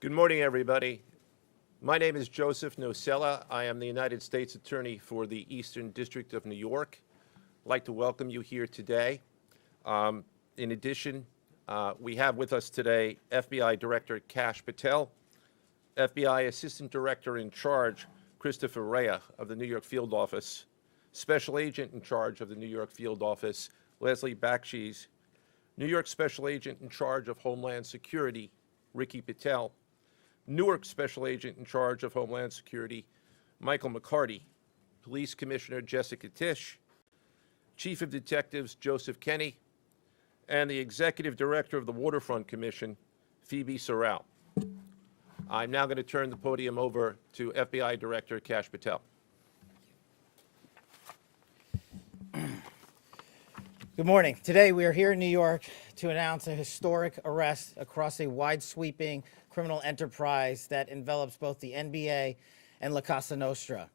Good morning, everybody. My name is Joseph Nocella. I am the United States Attorney for the Eastern District of New York. I'd like to welcome you here today. In addition, we have with us today FBI Director Kash Patel, FBI Assistant Director in Charge Christopher Rea of the New York Field Office, Special Agent in Charge of the New York Field Office Leslie Bakshi's, New York Special Agent in Charge of Homeland Security Ricky Patel, Newark Special Agent in Charge of Homeland Security Michael McCarty, Police Commissioner Jessica Tisch, Chief of Detectives Joseph Kenny, and the Executive Director of the Waterfront Commission, Phoebe Sorrell. I'm now going to turn the podium over to FBI Director Kash Patel. Good morning. Today we are here in New York to announce a historic arrest across a wide-sweeping criminal enterprise that envelops both the NBA and La Cosa Nostra.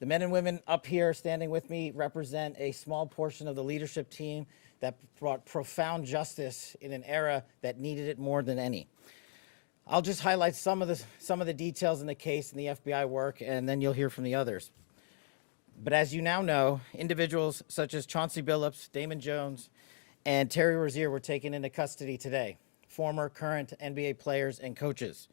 The men and women up here standing with me represent a small portion of the leadership team that brought profound justice in an era that needed it more than any. I'll just highlight some of the details in the case and the FBI work, and then you'll hear from the others. But as you now know, individuals such as Chauncey Billups, Damon Jones, and Terry Rozier were taken into custody today, former, current NBA players and coaches.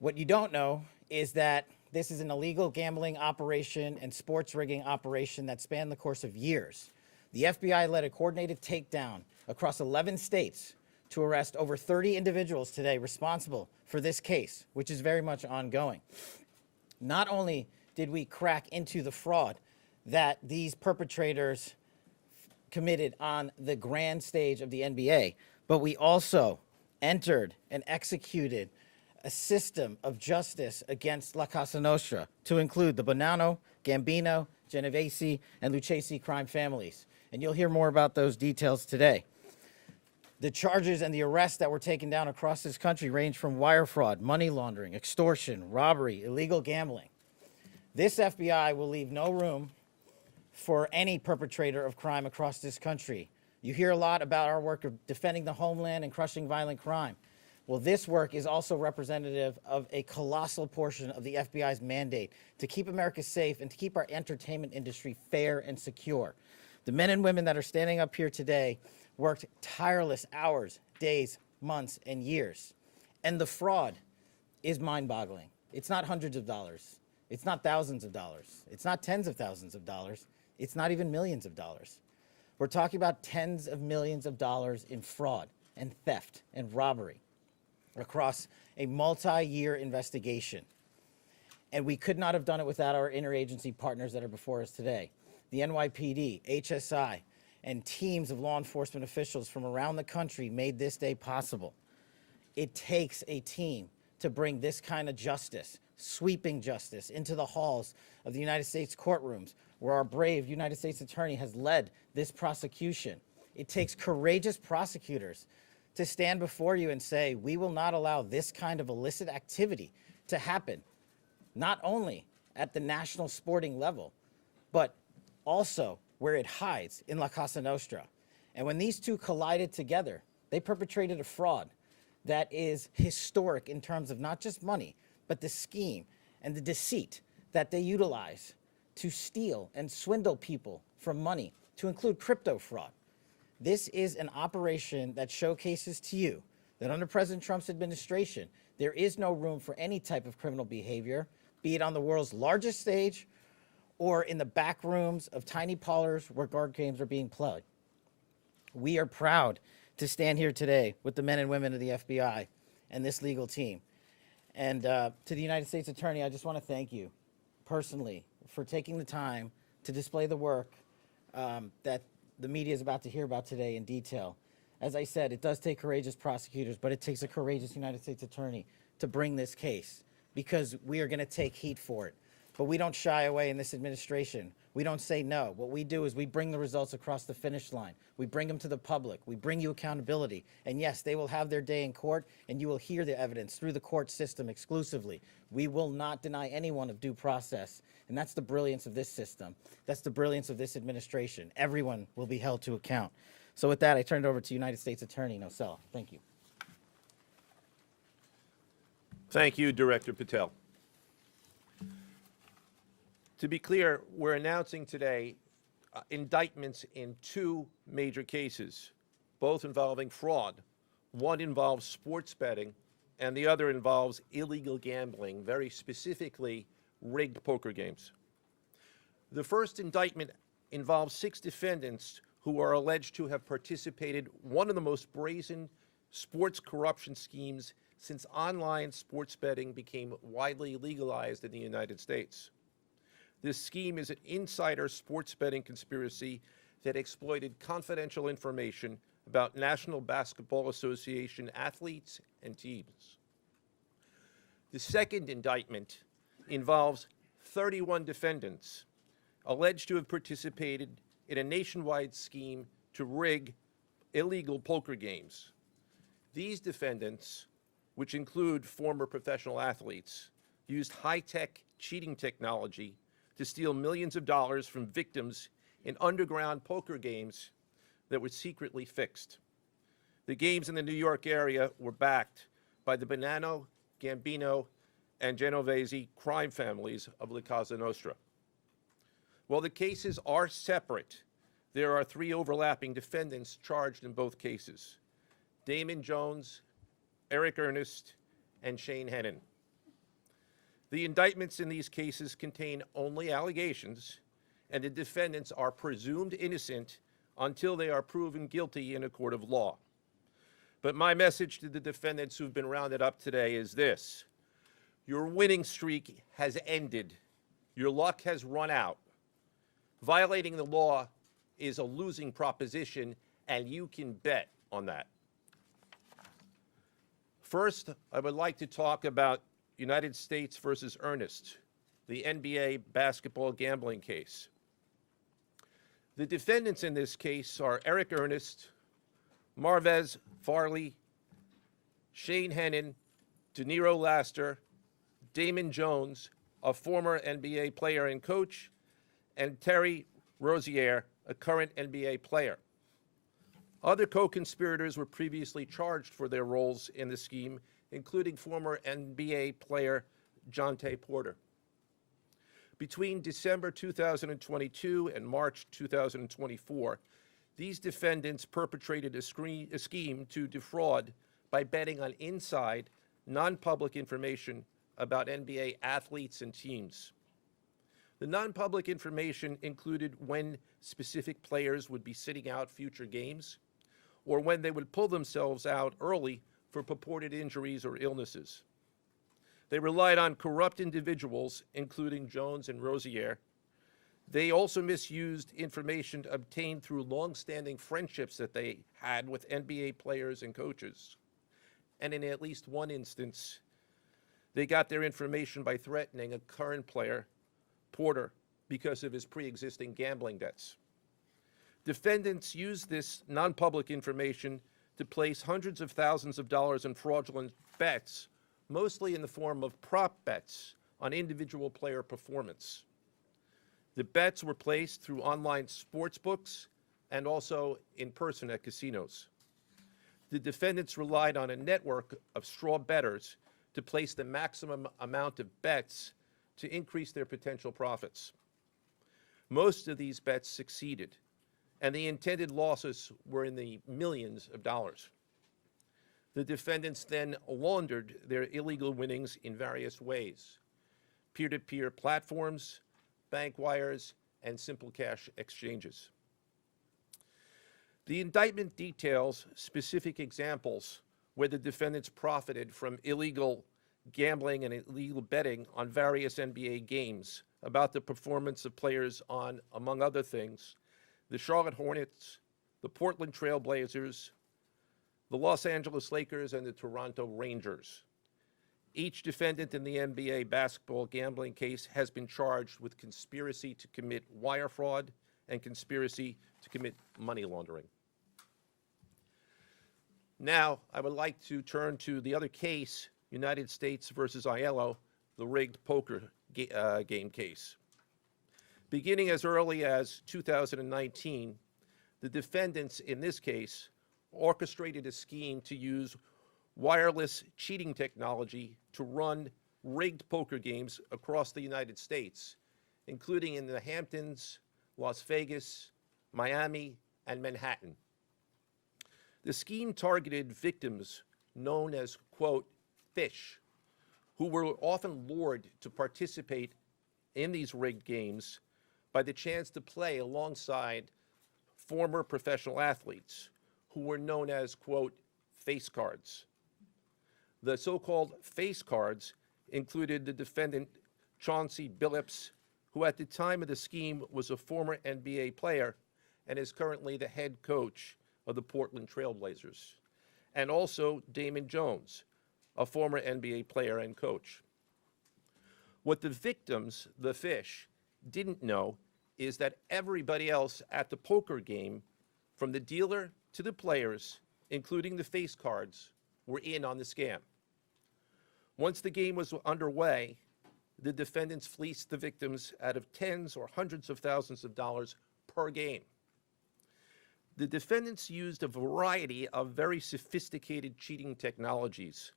What you don't know is that this is an illegal gambling operation and sports rigging operation that spanned the course of years. The FBI led a coordinated takedown across 11 states to arrest over 30 individuals today responsible for this case, which is very much ongoing. Not only did we crack into the fraud that these perpetrators committed on the grand stage of the NBA, but we also entered and executed a system of justice against La Cosa Nostra to include the Bonanno, Gambino, Genovese, and Lucchese crime families. And you'll hear more about those details today. The charges and the arrests that were taken down across this country range from wire fraud, money laundering, extortion, robbery, illegal gambling. This FBI will leave no room for any perpetrator of crime across this country. You hear a lot about our work of defending the homeland and crushing violent crime. Well, this work is also representative of a colossal portion of the FBI's mandate to keep America safe and to keep our entertainment industry fair and secure. The men and women that are standing up here today worked tireless hours, days, months, and years. And the fraud is mind-boggling. It's not hundreds of dollars. It's not thousands of dollars. It's not tens of thousands of dollars. It's not even millions of dollars. We're talking about tens of millions of dollars in fraud and theft and robbery across a multi-year investigation. And we could not have done it without our interagency partners that are before us today. The NYPD, HSI, and teams of law enforcement officials from around the country made this day possible. It takes a team to bring this kind of justice, sweeping justice, into the halls of the United States courtrooms, where our brave United States attorney has led this prosecution. It takes courageous prosecutors to stand before you and say, we will not allow this kind of illicit activity to happen, not only at the national sporting level, but also where it hides in La Cosa Nostra. And when these two collided together, they perpetrated a fraud that is historic in terms of not just money, but the scheme and the deceit that they utilize to steal and swindle people from money, to include crypto fraud. This is an operation that showcases to you that under President Trump's administration, there is no room for any type of criminal behavior, be it on the world's largest stage or in the back rooms of tiny parlors where guard games are being played. We are proud to stand here today with the men and women of the FBI and this legal team. And to the United States Attorney, I just want to thank you personally for taking the time to display the work that the media is about to hear about today in detail. As I said, it does take courageous prosecutors, but it takes a courageous United States Attorney to bring this case, because we are going to take heat for it. But we don't shy away in this administration. We don't say no. What we do is we bring the results across the finish line. We bring them to the public. We bring you accountability. And yes, they will have their day in court, and you will hear the evidence through the court system exclusively. We will not deny anyone of due process. And that's the brilliance of this system. That's the brilliance of this administration. Everyone will be held to account. So with that, I turn it over to United States Attorney Nocella. Thank you. Thank you, Director Patel. To be clear, we're announcing today indictments in two major cases, both involving fraud. One involves sports betting, and the other involves illegal gambling, very specifically rigged poker games. The first indictment involves 6 defendants who are alleged to have participated in one of the most brazen sports corruption schemes since online sports betting became widely legalized in the United States. This scheme is an insider sports betting conspiracy that exploited confidential information about National Basketball Association athletes and teams. The second indictment involves 31 defendants alleged to have participated in a nationwide scheme to rig illegal poker games. These defendants, which include former professional athletes, used high-tech cheating technology to steal millions of dollars from victims in underground poker games that were secretly fixed. The games in the New York area were backed by the Bonanno, Gambino, and Genovese crime families of La Cosa Nostra. While the cases are separate, there are 3 overlapping defendants charged in both cases: Damon Jones, Eric Ernest, and Shane Hennon. The indictments in these cases contain only allegations, and the defendants are presumed innocent until they are proven guilty in a court of law. But my message to the defendants who've been rounded up today is this: your winning streak has ended. Your luck has run out. Violating the law is a losing proposition, and you can bet on that. First, I would like to talk about United States versus Ernest, the NBA basketball gambling case. The defendants in this case are Eric Ernest, Marvez Farley, Shane Hennon, De Niro Laster, Damon Jones, a former NBA player and coach, and Terry Rozier, a current NBA player. Other co-conspirators were previously charged for their roles in the scheme, including former NBA player Jonte Porter. Between December 2022 and March 2024, these defendants perpetrated a scheme to defraud by betting on inside, non-public information about NBA athletes and teams. The non-public information included when specific players would be sitting out future games, or when they would pull themselves out early for purported injuries or illnesses. They relied on corrupt individuals, including Jones and Rozier. They also misused information obtained through long-standing friendships that they had with NBA players and coaches. And in at least one instance, they got their information by threatening a current player, Porter, because of his pre-existing gambling debts. Defendants used this non-public information to place hundreds of thousands of dollars in fraudulent bets, mostly in the form of prop bets on individual player performance. The bets were placed through online sports books and also in person at casinos. The defendants relied on a network of straw bettors to place the maximum amount of bets to increase their potential profits. Most of these bets succeeded, and the intended losses were in the millions of dollars. The defendants then laundered their illegal winnings in various ways: peer-to-peer platforms, bank wires, and simple cash exchanges. The indictment details specific examples where the defendants profited from illegal gambling and illegal betting on various NBA games about the performance of players on, among other things, the Charlotte Hornets, the Portland Trail Blazers, the Los Angeles Lakers, and the Toronto Rangers. Each defendant in the NBA basketball gambling case has been charged with conspiracy to commit wire fraud and conspiracy to commit money laundering. Now, I would like to turn to the other case, United States versus Aiello, the rigged poker game case. Beginning as early as 2019, the defendants in this case orchestrated a scheme to use wireless cheating technology to run rigged poker games across the United States, including in the Hamptons, Las Vegas, Miami, and Manhattan. The scheme targeted victims known as, quote, fish, who were often lured to participate in these rigged games by the chance to play alongside former professional athletes who were known as, quote, face cards. The so-called face cards included the defendant Chauncey Billups, who at the time of the scheme was a former NBA player and is currently the head coach of the Portland Trail Blazers, and also Damon Jones, a former NBA player and coach. What the victims, the fish, didn't know is that everybody else at the poker game, from the dealer to the players, including the face cards, were in on the scam. Once the game was underway, the defendants fleeced the victims out of tens or hundreds of thousands of dollars per game. The defendants used a variety of very sophisticated cheating technologies,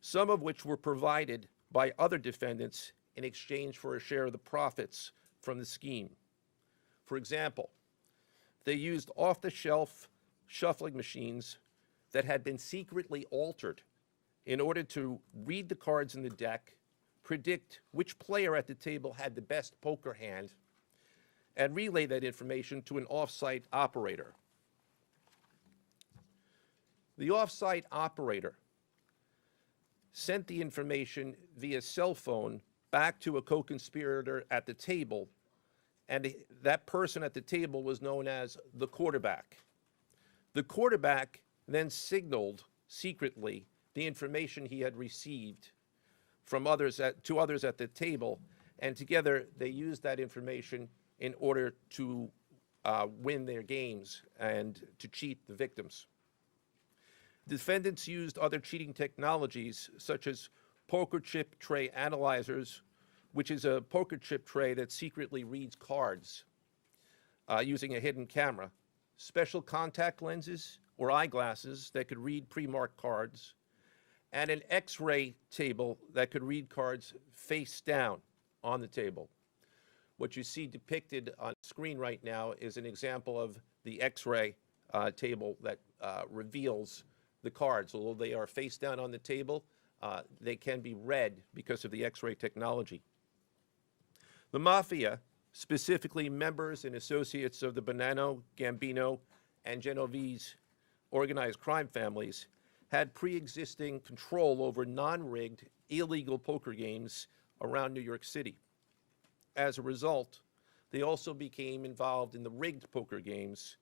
some of which were provided by other defendants in exchange for a share of the profits from the scheme. For example, they used off-the-shelf shuffling machines that had been secretly altered in order to read the cards in the deck, predict which player at the table had the best poker hand, and relay that information to an off-site operator. The off-site operator sent the information via cell phone back to a co-conspirator at the table, and that person at the table was known as the quarterback. The quarterback then signaled secretly the information he had received from to others at the table, and together they used that information in order to win their games and to cheat the victims. Defendants used other cheating technologies such as poker chip tray analyzers, which is a poker chip tray that secretly reads cards using a hidden camera, special contact lenses or eyeglasses that could read pre-marked cards, and an X-ray table that could read cards face down on the table. What you see depicted on screen right now is an example of the X-ray table that reveals the cards. Although they are face down on the table, they can be read because of the X-ray technology. The Mafia, specifically members and associates of the Bonanno, Gambino, and Genovese organized crime families, had pre-existing control over non-rigged, illegal poker games around New York City. As a result, they also became involved in the rigged poker games,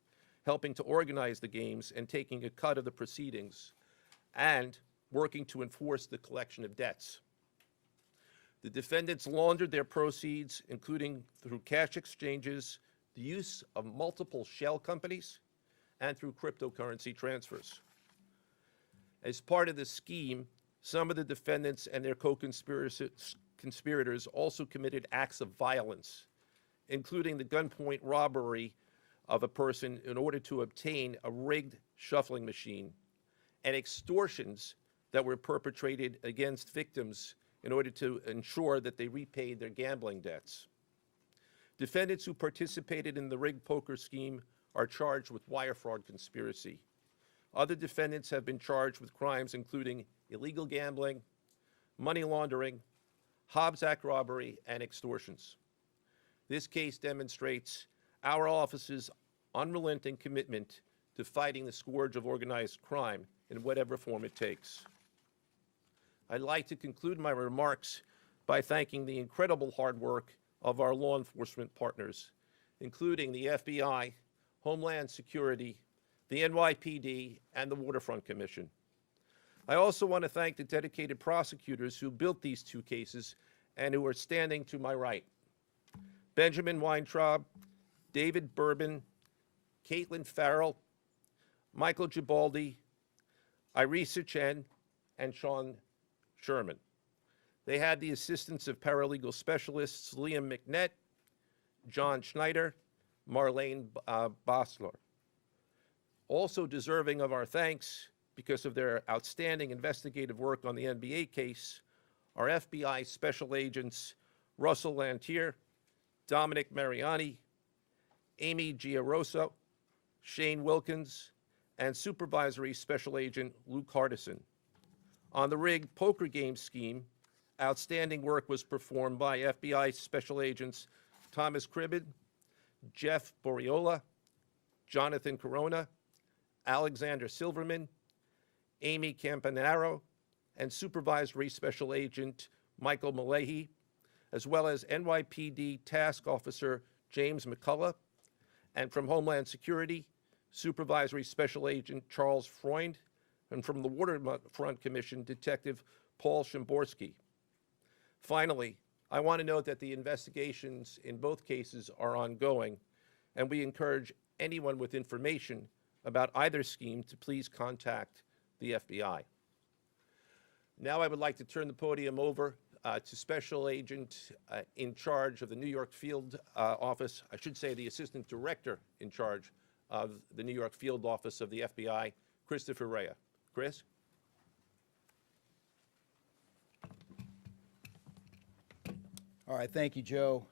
helping to organize the games and taking a cut of the proceedings, and working to enforce the collection of debts. The defendants laundered their proceeds, including through cash exchanges, the use of multiple shell companies, and through cryptocurrency transfers. As part of the scheme, some of the defendants and their co-conspirators also committed acts of violence, including the gunpoint robbery of a person in order to obtain a rigged shuffling machine, and extortions that were perpetrated against victims in order to ensure that they repaid their gambling debts. Defendants who participated in the rigged poker scheme are charged with wire fraud conspiracy. Other defendants have been charged with crimes including illegal gambling, money laundering, Hobbs Act robbery, and extortions. This case demonstrates our office's unrelenting commitment to fighting the scourge of organized crime in whatever form it takes. I'd like to conclude my remarks by thanking the incredible hard work of our law enforcement partners, including the FBI, Homeland Security, the NYPD, and the Waterfront Commission. I also want to thank the dedicated prosecutors who built these two cases and who are standing to my right. Benjamin Weintraub, David Bourbon, Caitlin Farrell, Michael Gibaldi, Irisa Chen, and Sean Sherman. They had the assistance of paralegal specialists Liam McNett, John Schneider, Marlene Bosler. Also deserving of our thanks because of their outstanding investigative work on the NBA case are FBI Special Agents Russell Lantier, Dominic Mariani, Amy Giaroso, Shane Wilkins, and Supervisory Special Agent Luke Hardison. On the rigged poker game scheme, outstanding work was performed by FBI Special Agents Thomas Cribbin, Jeff Boriola, Jonathan Corona, Alexander Silverman, Amy Campanaro, and Supervisory Special Agent Michael Malahy, as well as NYPD Task Officer James McCullough, and from Homeland Security, Supervisory Special Agent Charles Freund, and from the Waterfront Commission, Detective Paul Shimborski. Finally, I want to note that the investigations in both cases are ongoing, and we encourage anyone with information about either scheme to please contact the FBI. Now I would like to turn the podium over to Special Agent in charge of the New York Field Office, I should say the Assistant Director in charge of the New York Field Office of the FBI, Christopher Rea. Chris? All right, thank you, Joe.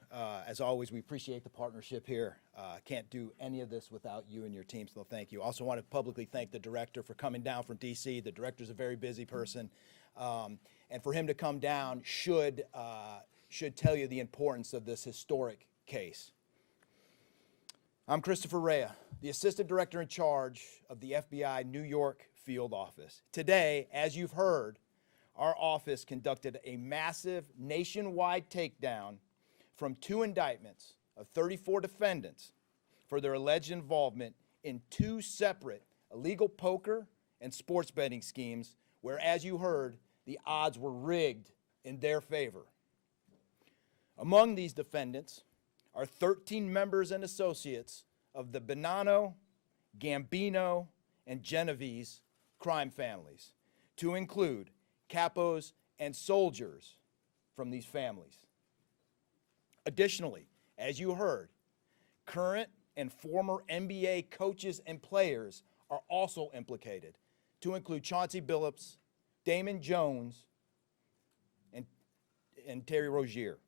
As always, we appreciate the partnership here. Can't do any of this without you and your team, so thank you. Also want to publicly thank the director for coming down from D.C. The director's a very busy person, and for him to come down should tell you the importance of this historic case. I'm Christopher Rea, the Assistant Director in charge of the FBI New York Field Office. Today, as you've heard, our office conducted a massive nationwide takedown from 2 indictments of 34 defendants for their alleged involvement in 2 separate illegal poker and sports betting schemes where, as you heard, the odds were rigged in their favor. Among these defendants are 13 members and associates of the Bonanno, Gambino, and Genovese crime families, to include capos and soldiers from these families. Additionally, as you heard, current and former NBA coaches and players are also implicated, to include Chauncey Billups, Damon Jones, and Terry Rozier.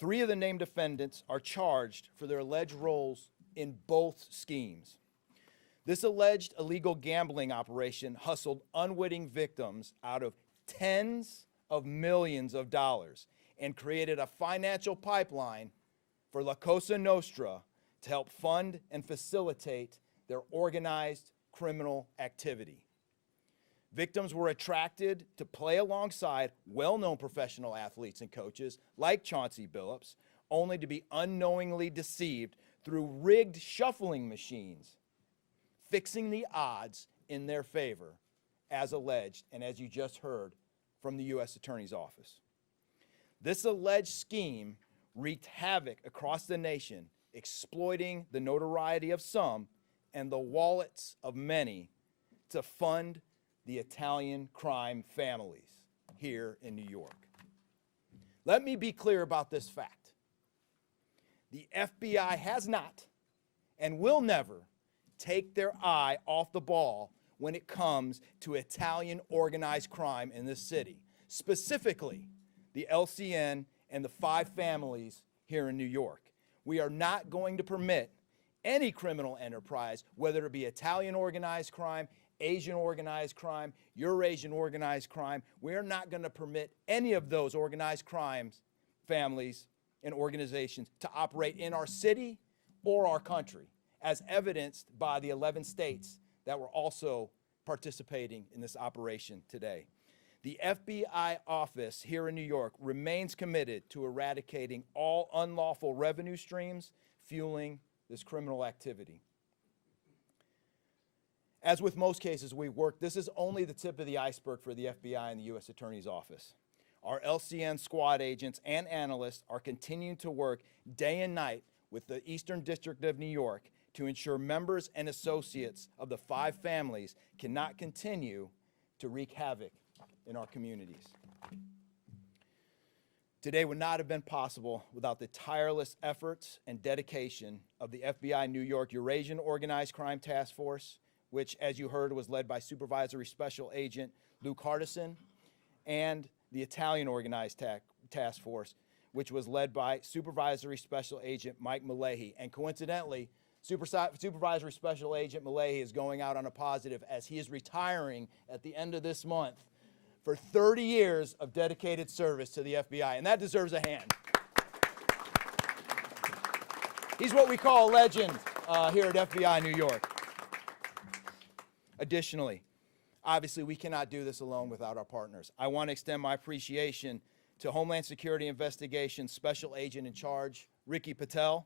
3 of the named defendants are charged for their alleged roles in both schemes. This alleged illegal gambling operation hustled unwitting victims out of tens of millions of dollars and created a financial pipeline for La Cosa Nostra to help fund and facilitate their organized criminal activity. Victims were attracted to play alongside well-known professional athletes and coaches like Chauncey Billups, only to be unknowingly deceived through rigged shuffling machines, fixing the odds in their favor, as alleged and as you just heard from the U.S. Attorney's Office. This alleged scheme wreaked havoc across the nation, exploiting the notoriety of some and the wallets of many to fund the Italian crime families here in New York. Let me be clear about this fact. The FBI has not and will never take their eye off the ball when it comes to Italian organized crime in this city, specifically the LCN and the 5 families here in New York. We are not going to permit any criminal enterprise, whether it be Italian organized crime, Asian organized crime, Eurasian organized crime. We're not going to permit any of those organized crimes, families, and organizations to operate in our city or our country, as evidenced by the 11 states that were also participating in this operation today. The FBI office here in New York remains committed to eradicating all unlawful revenue streams fueling this criminal activity. As with most cases we've worked, this is only the tip of the iceberg for the FBI and the U.S. Attorney's Office. Our LCN squad agents and analysts are continuing to work day and night with the Eastern District of New York to ensure members and associates of the 5 families cannot continue to wreak havoc in our communities. Today would not have been possible without the tireless efforts and dedication of the FBI New York Eurasian Organized Crime Task Force, which, as you heard, was led by Supervisory Special Agent Luke Hardison, and the Italian Organized Task Force, which was led by Supervisory Special Agent Mike Malahi. And coincidentally, Supervisory Special Agent Malahi is going out on a positive as he is retiring at the end of this month for 30 years of dedicated service to the FBI, and that deserves a hand. He's what we call a legend here at FBI New York. Additionally, obviously, we cannot do this alone without our partners. I want to extend my appreciation to Homeland Security Investigations Special Agent in Charge, Ricky Patel.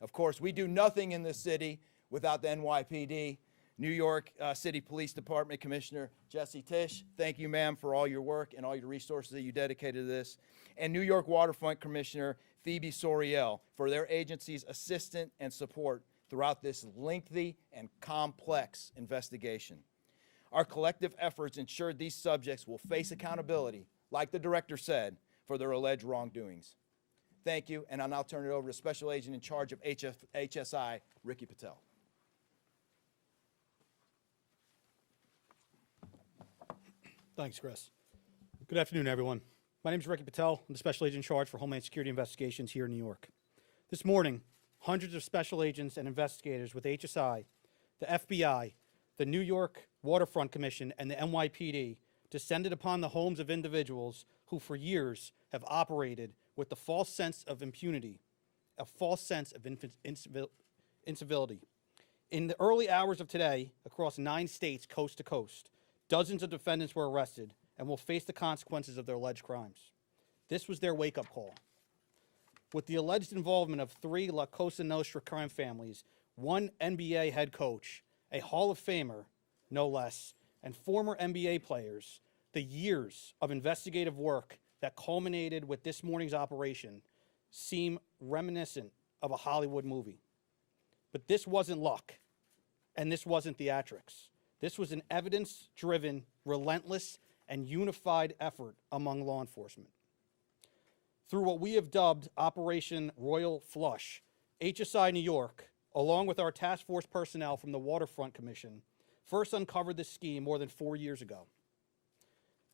Of course, we do nothing in this city without the NYPD. New York City Police Department Commissioner Jesse Tisch, thank you, ma'am, for all your work and all your resources that you dedicated to this. And New York Waterfront Commissioner Phoebe Soriel for their agency's assistance and support throughout this lengthy and complex investigation. Our collective efforts ensured these subjects will face accountability, like the director said, for their alleged wrongdoings. Thank you, and I'll now turn it over to Special Agent in charge of HSI, Ricky Patel. Thanks, Chris. Good afternoon, everyone. My name is Ricky Patel. I'm the Special Agent in charge for Homeland Security Investigations here in New York. This morning, hundreds of special agents and investigators with HSI, the FBI, the New York Waterfront Commission, and the NYPD descended upon the homes of individuals who for years have operated with the false sense of impunity, a false sense of incivility. In the early hours of today, across 9 states, coast to coast, dozens of defendants were arrested and will face the consequences of their alleged crimes. This was their wake-up call. With the alleged involvement of 3 La Cosa Nostra crime families, 1 NBA head coach, a Hall of Famer, no less, and former NBA players, the years of investigative work that culminated with this morning's operation seem reminiscent of a Hollywood movie. But this wasn't luck, and this wasn't theatrics. This was an evidence-driven, relentless, and unified effort among law enforcement. Through what we have dubbed Operation Royal Flush, HSI New York, along with our task force personnel from the Waterfront Commission, first uncovered this scheme more than 4 years ago.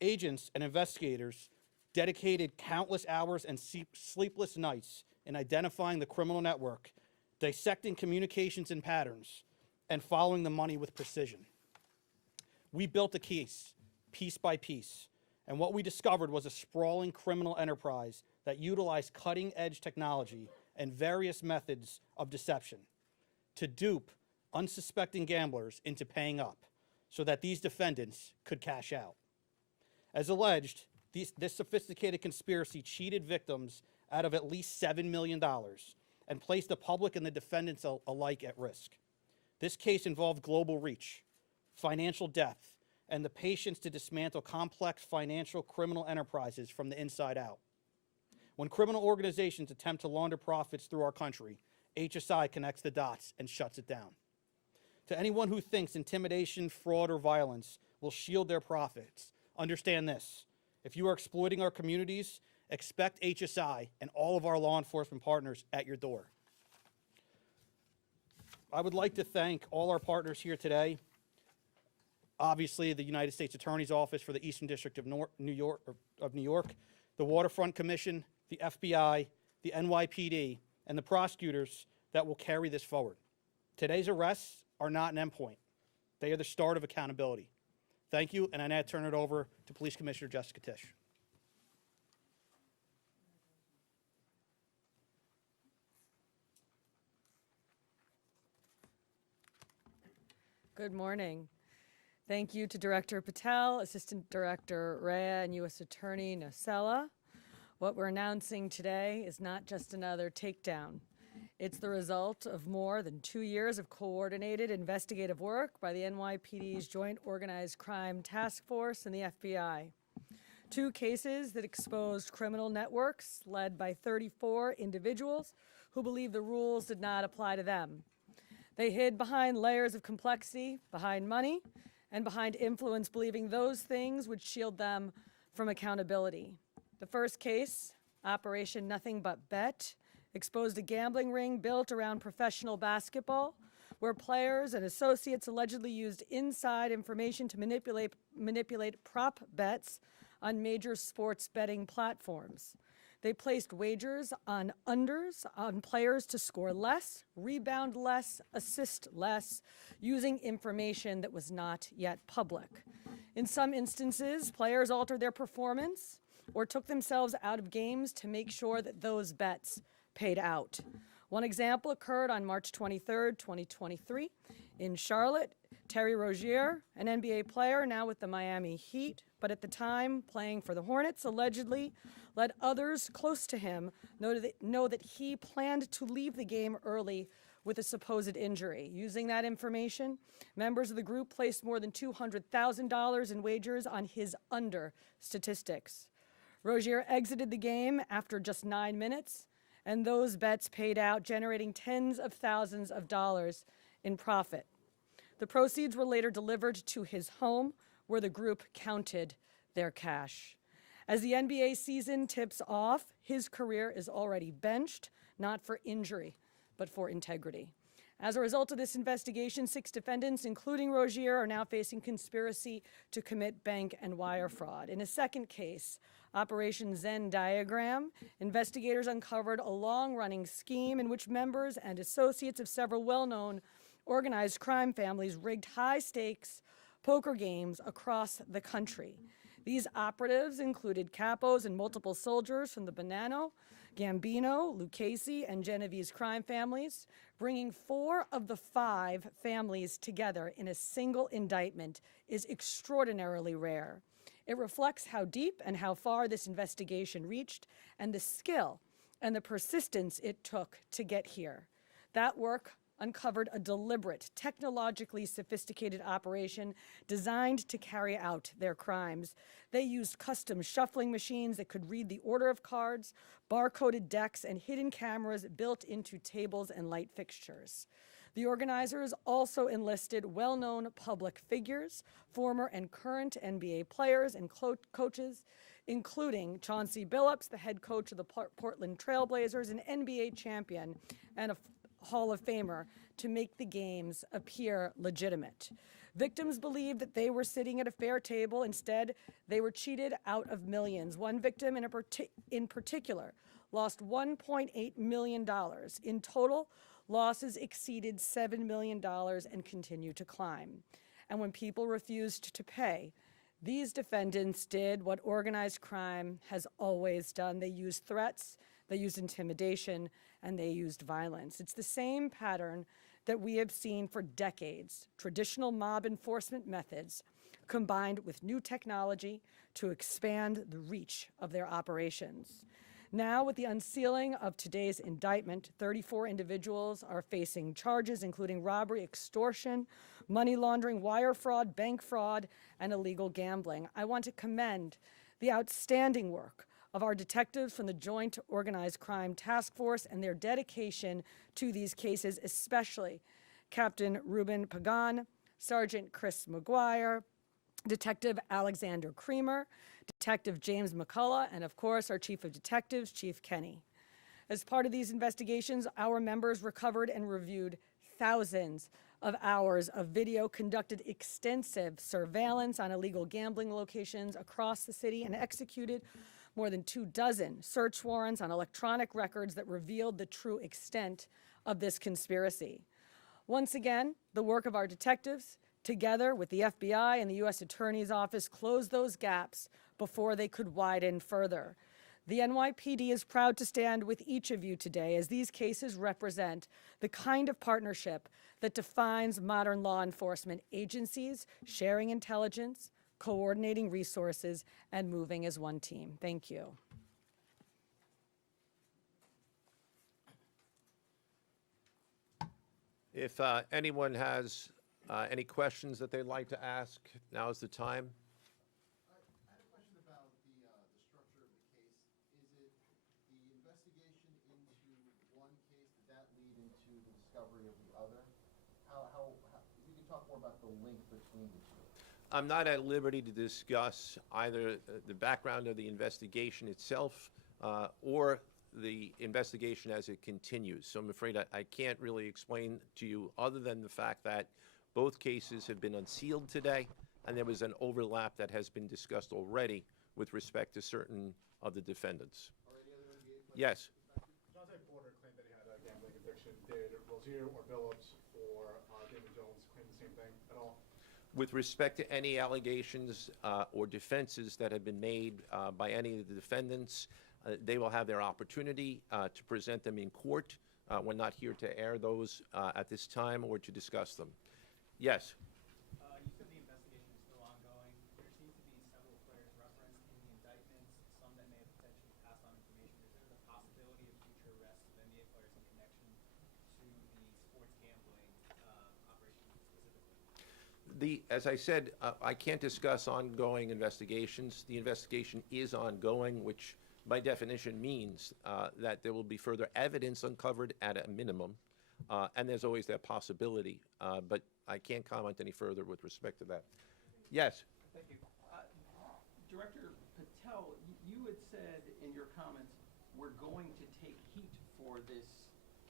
Agents and investigators dedicated countless hours and sleepless nights in identifying the criminal network, dissecting communications and patterns, and following the money with precision. We built a case, piece by piece, and what we discovered was a sprawling criminal enterprise that utilized cutting-edge technology and various methods of deception to dupe unsuspecting gamblers into paying up so that these defendants could cash out. As alleged, this sophisticated conspiracy cheated victims out of at least $7 million and placed the public and the defendants alike at risk. This case involved global reach, financial depth, and the patience to dismantle complex financial criminal enterprises from the inside out. When criminal organizations attempt to launder profits through our country, HSI connects the dots and shuts it down. To anyone who thinks intimidation, fraud, or violence will shield their profits, understand this. If you are exploiting our communities, expect HSI and all of our law enforcement partners at your door. I would like to thank all our partners here today. Obviously, the United States Attorney's Office for the Eastern District of New York, the Waterfront Commission, the FBI, the NYPD, and the prosecutors that will carry this forward. Today's arrests are not an endpoint. They are the start of accountability. Thank you, and I now turn it over to Police Commissioner Jessica Tisch. Good morning. Thank you to Director Patel, Assistant Director Rea, and U.S. Attorney Nocella. What we're announcing today is not just another takedown. It's the result of more than 2 years of coordinated investigative work by the NYPD's Joint Organized Crime Task Force and the FBI. 2 cases that exposed criminal networks led by 34 individuals who believed the rules did not apply to them. They hid behind layers of complexity, behind money, and behind influence, believing those things would shield them from accountability. The first case, Operation Nothing But Bet, exposed a gambling ring built around professional basketball, where players and associates allegedly used inside information to manipulate prop bets on major sports betting platforms. They placed wagers on unders on players to score less, rebound less, assist less, using information that was not yet public. In some instances, players altered their performance or took themselves out of games to make sure that those bets paid out. One example occurred on March 23rd, 2023, in Charlotte. Terry Rozier, an NBA player now with the Miami Heat, but at the time playing for the Hornets, allegedly let others close to him know that he planned to leave the game early with a supposed injury. Using that information, members of the group placed more than $200,000 in wagers on his under statistics. Rozier exited the game after just 9 minutes, and those bets paid out, generating tens of thousands of dollars in profit. The proceeds were later delivered to his home, where the group counted their cash. As the NBA season tips off, his career is already benched, not for injury, but for integrity. As a result of this investigation, 6 defendants, including Rozier, are now facing conspiracy to commit bank and wire fraud. In a second case, Operation Zen Diagram, investigators uncovered a long-running scheme in which members and associates of several well-known organized crime families rigged high-stakes poker games across the country. These operatives included capos and multiple soldiers from the Bonanno, Gambino, Lucchese, and Genovese crime families. Bringing 4 of the 5 families together in a single indictment is extraordinarily rare. It reflects how deep and how far this investigation reached, and the skill and the persistence it took to get here. That work uncovered a deliberate, technologically sophisticated operation designed to carry out their crimes. They used custom shuffling machines that could read the order of cards, barcoded decks, and hidden cameras built into tables and light fixtures. The organizers also enlisted well-known public figures, former and current NBA players and coaches, including Chauncey Billups, the head coach of the Portland Trail Blazers, an NBA champion and a Hall of Famer, to make the games appear legitimate. Victims believed that they were sitting at a fair table. Instead, they were cheated out of millions. One victim in particular lost $1.8 million. In total, losses exceeded $7 million and continue to climb. And when people refused to pay, these defendants did what organized crime has always done. They used threats, they used intimidation, and they used violence. It's the same pattern that we have seen for decades: traditional mob enforcement methods combined with new technology to expand the reach of their operations. Now, with the unsealing of today's indictment, 34 individuals are facing charges including robbery, extortion, money laundering, wire fraud, bank fraud, and illegal gambling. I want to commend the outstanding work of our detectives from the Joint Organized Crime Task Force and their dedication to these cases, especially Captain Ruben Pagan, Sergeant Chris McGuire, Detective Alexander Creamer, Detective James McCullough, and of course, our Chief of Detectives, Chief Kenny. As part of these investigations, our members recovered and reviewed thousands of hours of video, conducted extensive surveillance on illegal gambling locations across the city, and executed more than 24 search warrants on electronic records that revealed the true extent of this conspiracy. Once again, the work of our detectives, together with the FBI and the U.S. Attorney's Office, closed those gaps before they could widen further. The NYPD is proud to stand with each of you today, as these cases represent the kind of partnership that defines modern law enforcement agencies, sharing intelligence, coordinating resources, and moving as one team. Thank you. If anyone has any questions that they'd like to ask, now is the time. I had a question about the structure of the case. Is it the investigation into one case, did that lead into the discovery of the other? If you could talk more about the link between the two. I'm not at liberty to discuss either the background of the investigation itself or the investigation as it continues. So I'm afraid I can't really explain to you other than the fact that both cases have been unsealed today, and there was an overlap that has been discussed already with respect to certain of the defendants. Yes. Jose Porter claimed that he had a gambling addiction. Did Rozier or Billups or David Jones claim the same thing at all? With respect to any allegations or defenses that have been made by any of the defendants, they will have their opportunity to present them in court. We're not here to air those at this time or to discuss them. Yes. You said the investigation is still ongoing. There seems to be several players referenced in the indictments, some that may have potentially passed on information. Is there the possibility of future arrests of NBA players in connection to the sports gambling operation specifically? As I said, I can't discuss ongoing investigations. The investigation is ongoing, which by definition means that there will be further evidence uncovered at a minimum, and there's always that possibility, but I can't comment any further with respect to that. Yes? Thank you. Director Patel, you had said in your comments, we're going to take heat for this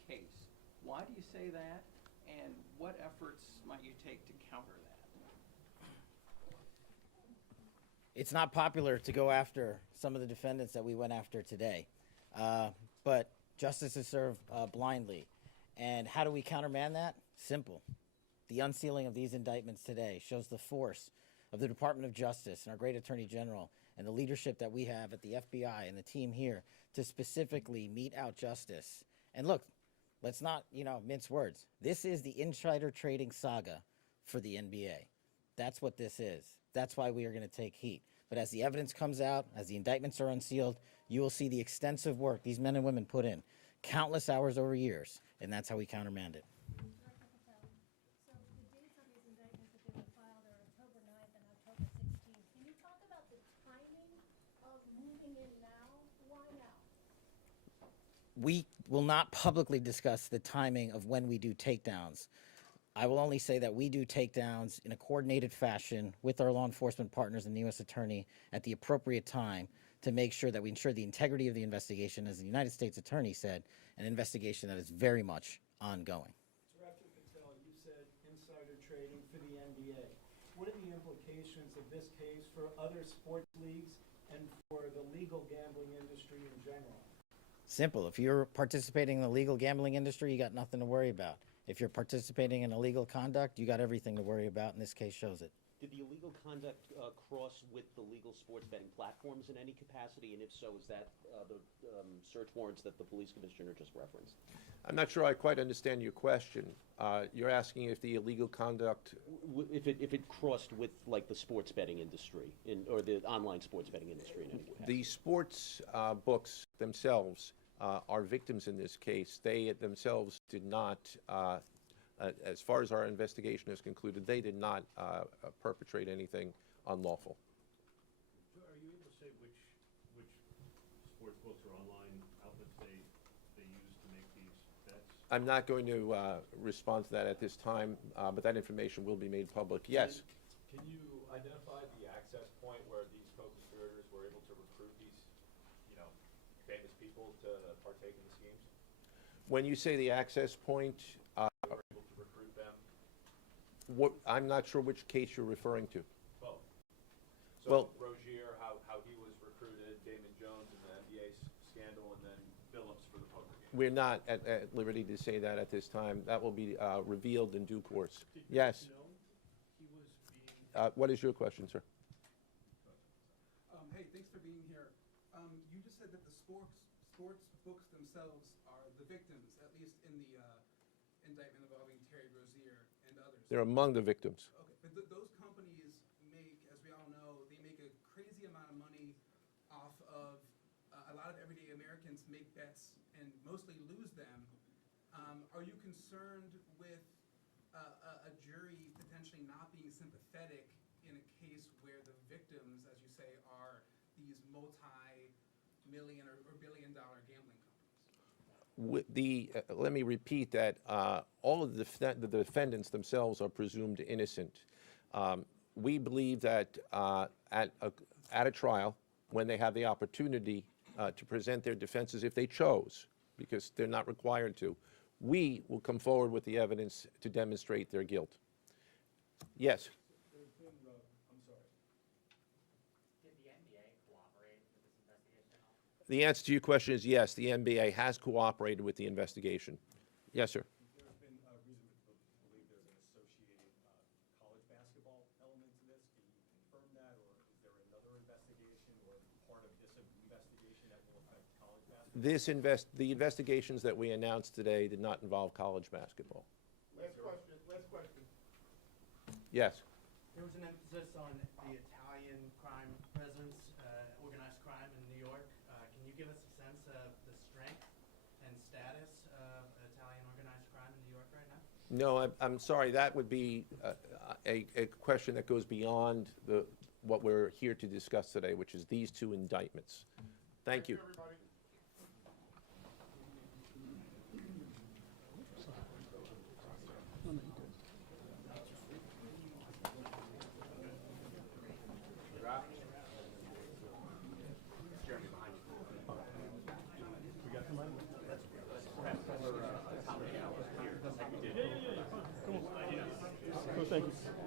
case. Why do you say that, and what efforts might you take to counter that? It's not popular to go after some of the defendants that we went after today, but justice is served blindly. And how do we countermand that? Simple. The unsealing of these indictments today shows the force of the Department of Justice and our great Attorney General and the leadership that we have at the FBI and the team here to specifically mete out justice. And look, let's not, mince words. This is the insider trading saga for the NBA. That's what this is. That's why we are going to take heat. But as the evidence comes out, as the indictments are unsealed, you will see the extensive work these men and women put in, countless hours over years, and that's how we countermand it. Director Patel, so the dates on these indictments that they were filed are October 9th and October 16th. Can you talk about the timing of moving in now? Why now? We will not publicly discuss the timing of when we do takedowns. I will only say that we do takedowns in a coordinated fashion with our law enforcement partners and the U.S. Attorney at the appropriate time to make sure that we ensure the integrity of the investigation, as the United States Attorney said, an investigation that is very much ongoing. Director Patel, you said insider trading for the NBA. What are the implications of this case for other sports leagues and for the legal gambling industry in general? Simple. If you're participating in the legal gambling industry, you got nothing to worry about. If you're participating in illegal conduct, you got everything to worry about, and this case shows it. Did the illegal conduct cross with the legal sports betting platforms in any capacity? And if so, is that the search warrants that the police commissioner just referenced? I'm not sure I quite understand your question. You're asking if the illegal conduct... If it crossed with, like, the sports betting industry, or the online sports betting industry in any capacity? The sports books themselves are victims in this case. They themselves did not, as far as our investigation is concluded, they did not perpetrate anything unlawful. Are you able to say which sports books or online outlets they use to make these bets? I'm not going to respond to that at this time, but that information will be made public. Yes? Can you identify the access point where these co-conspirators were able to recruit these, famous people to partake in the schemes? When you say the access point, They were able to recruit them? I'm not sure which case you're referring to. Both. So Well- Rozier, how he was recruited, Damon Jones in the NBA scandal, and then Billups for the poker game. We're not at liberty to say that at this time. That will be revealed in due course. Yes? No, he was being. What is your question, sir? Hey, thanks for being here. You just said that the sports books themselves are the victims, at least in the indictment involving Terry Rozier and others. They're among the victims. Okay, but those companies make, as we all know, they make a crazy amount of money off of a lot of everyday Americans make bets and mostly lose them. Are you concerned with a jury potentially not being sympathetic in a case where the victims, as you say, are these multi-million or billion-dollar gambling companies? Let me repeat that all of the defendants themselves are presumed innocent. We believe that at a trial, when they have the opportunity to present their defenses if they chose, because they're not required to. We will come forward with the evidence to demonstrate their guilt. Yes? Did the NBA cooperate with this investigation at all? The answer to your question is yes, the NBA has cooperated with the investigation. Yes, sir. There's been a reason to believe there's an associated college basketball element to this. Can you confirm that, or is there another investigation or part of this investigation that will affect college basketball? The investigations that we announced today did not involve college basketball. Last question, last question. Yes. There was an emphasis on the Italian crime presence, organized crime in New York. Can you give us a sense of the strength and status of Italian organized crime in New York right now? No, I'm sorry, that would be a question that goes beyond what we're here to discuss today, which is these two indictments. Thank you. Everybody. Thank you.